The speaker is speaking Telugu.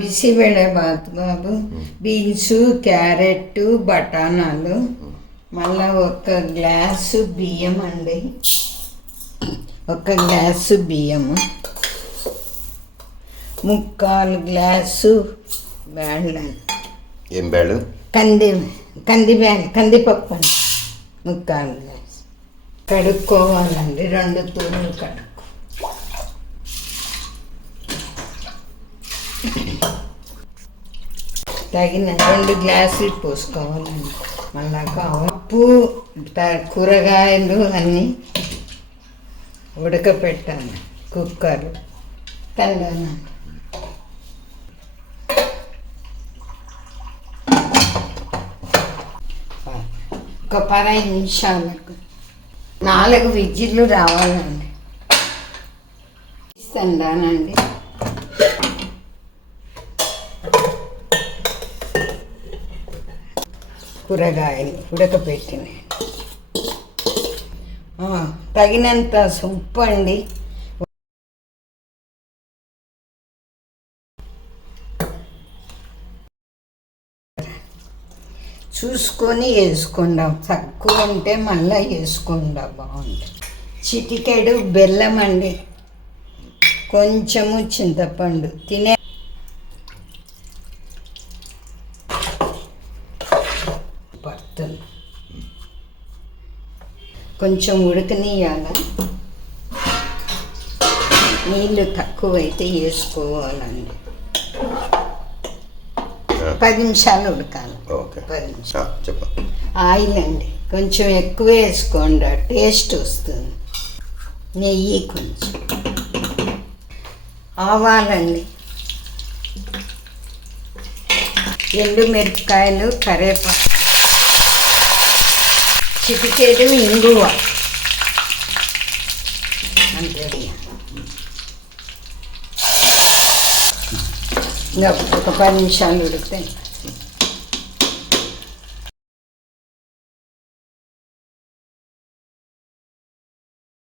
బిసిబెళ్ళే బాత్ బాబు, బీన్స్, క్యారెట్, బఠానాలు, మళ్ళీ ఒక గ్లాసు బియ్యం అండి, ఒక గ్లాసు బియ్యము, 3/4 గ్లాసు బ్యాళ్ళు. ఏం బ్యాళ్ళు? కందిపప్పు అండి, 3/4 గ్లాసు. కడుక్కోవాలండి, 2 తూర్లు కడుక్కో. తగిన 2 గ్లాసులు పోసుకోవాలండి. మళ్ళా ఉప్పు, కూరగాయలు అన్నీ ఉడకపెట్టాను కుక్కర్ తల్లాను. ఒక 15 నిమిషాలకు 4 విజిల్లు రావాలండి. ఇస్తానండి. కూరగాయలు ఉడకపెట్టినాయి. తగినంత ఉప్పు అండి, చూసుకొని వేసుకుందాం. తక్కువ ఉంటే మళ్ళీ వేసుకుందాం, బాగుంటుంది. చిటికెడు బెల్లం అండి, కొంచెము చింతపండు, తినే పడుతుంది. కొంచెం ఉడకనియాల, నీళ్ళు తక్కువైతే వేసుకోవాలండి. 10 నిమిషాలు ఉడకాలి. 10 నిమిషాలు. చెప్పండి. ఆయిల్ అండి కొంచెం ఎక్కువ వేసుకోండి, టేస్ట్ వస్తుంది. నెయ్యి కొంచెం, ఆవాలండి, ఎండుమిరపకాయలు, కరివేపాకు, చిటికెడు ఇంగువ అంతే. ఇంకా ఒక 10 నిమిషాలు ఉడికితే